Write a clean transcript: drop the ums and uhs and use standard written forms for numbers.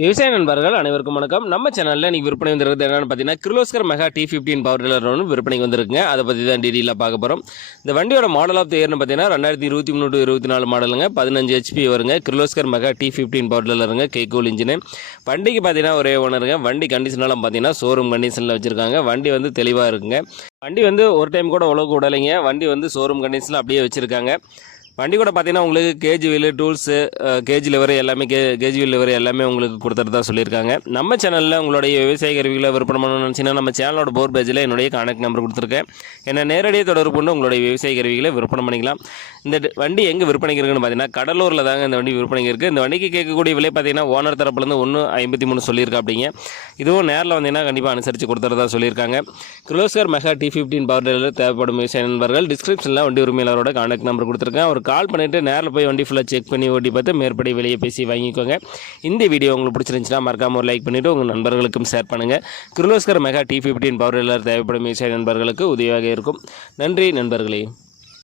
விவசாய நண்பர்கள் அனைவருக்கும் வணக்கம். நம்ம சேனலில் இன்றைக்கி விற்பனை வந்துருக்கிறது என்னென்னு பார்த்தீங்கன்னா Kirloskar mega T15 power tiller ஒன்று விற்பனைக்கு வந்துருக்குங்க. அதை பற்றி தான் டீட்டெயிலாக பார்க்க போகிறோம். இந்த வண்டியோட மாடல் ஆஃப் த இயர்னு பார்த்தீங்கன்னா 2023-24 மாடலுங்க. 15 HP வருங்க. கிர்லோஸ்கர் மெகா T15 பவர் டில்லருங்க. கேகூல் இன்ஜினு. வண்டிக்கு பார்த்தீங்கன்னா ஒரே ஓனருங்க. வண்டி கண்டிஷனெல்லாம் பார்த்தீங்கன்னா ஷோரூம் கண்டிஷனில் வச்சுருக்காங்க. வண்டி வந்து தெளிவாக இருக்குங்க. வண்டி வந்து ஒரு டைம் கூட உழவு விடலைங்க. வண்டி வந்து ஷோரூம் கண்டிஷனில் அப்படியே வச்சுருக்காங்க. வண்டி கூட பார்த்தீங்கன்னா உங்களுக்கு KG wheel tools KG liver எல்லாமே கேஜி வீல் லிவர் எல்லாமே உங்களுக்கு கொடுத்துறதா சொல்லியிருக்காங்க. நம்ம சேனலில் உங்களுடைய விவசாய கருவிகளை விற்பனை பண்ணணும்னு நினச்சிங்கன்னா நம்ம சேனலோட போர் பேஜில் என்னுடைய கான்டாக்ட் நம்பர் கொடுத்துருக்கேன். என்ன நேரடியாக தொடர்பு கொண்டு உங்களுடைய விவசாய கருவிகளை விற்பனை பண்ணிக்கலாம். இந்த வண்டி எங்கே விற்பனைக்கு இருக்குன்னு பார்த்தீங்கன்னா கடலூரில் தாங்க இந்த வண்டி விற்பனைக்கு இருக்குது. இந்த வண்டிக்கு கேட்கக்கூடிய விலை பார்த்தீங்கன்னா ஓனர் தரப்புலேருந்து 1.53 சொல்லியிருக்கா அப்படிங்க. இதுவும் நேரில் வந்தீங்கன்னா கண்டிப்பாக அனுசரித்து கொடுத்துறதா சொல்லியிருக்காங்க. Kirloskar mega T15 power tiller தேவைப்படும் விவசாய நண்பர்கள் டிஸ்கிரிப்ஷனில் வண்டி உரிமையாளரோட கான்டாக்ட் நம்பர் கொடுத்துருக்கேன். ஒரு கால் பண்ணிவிட்டு நேரில் போய் வண்டி ஃபுல்லாக செக் பண்ணி ஓட்டி பார்த்து மேற்படி வெளியே பேசி வாங்கிக்கோங்க. இந்த வீடியோ உங்களுக்கு பிடிச்சிருந்துச்சுன்னா மறக்காம ஒரு லைக் பண்ணிவிட்டு உங்கள் நண்பர்களுக்கும் ஷேர் பண்ணுங்கள். Kirloskar mega T15 power tiller தேவைப்படும் விவசாய நண்பர்களுக்கு உதவியாக இருக்கும். நன்றி நண்பர்களே.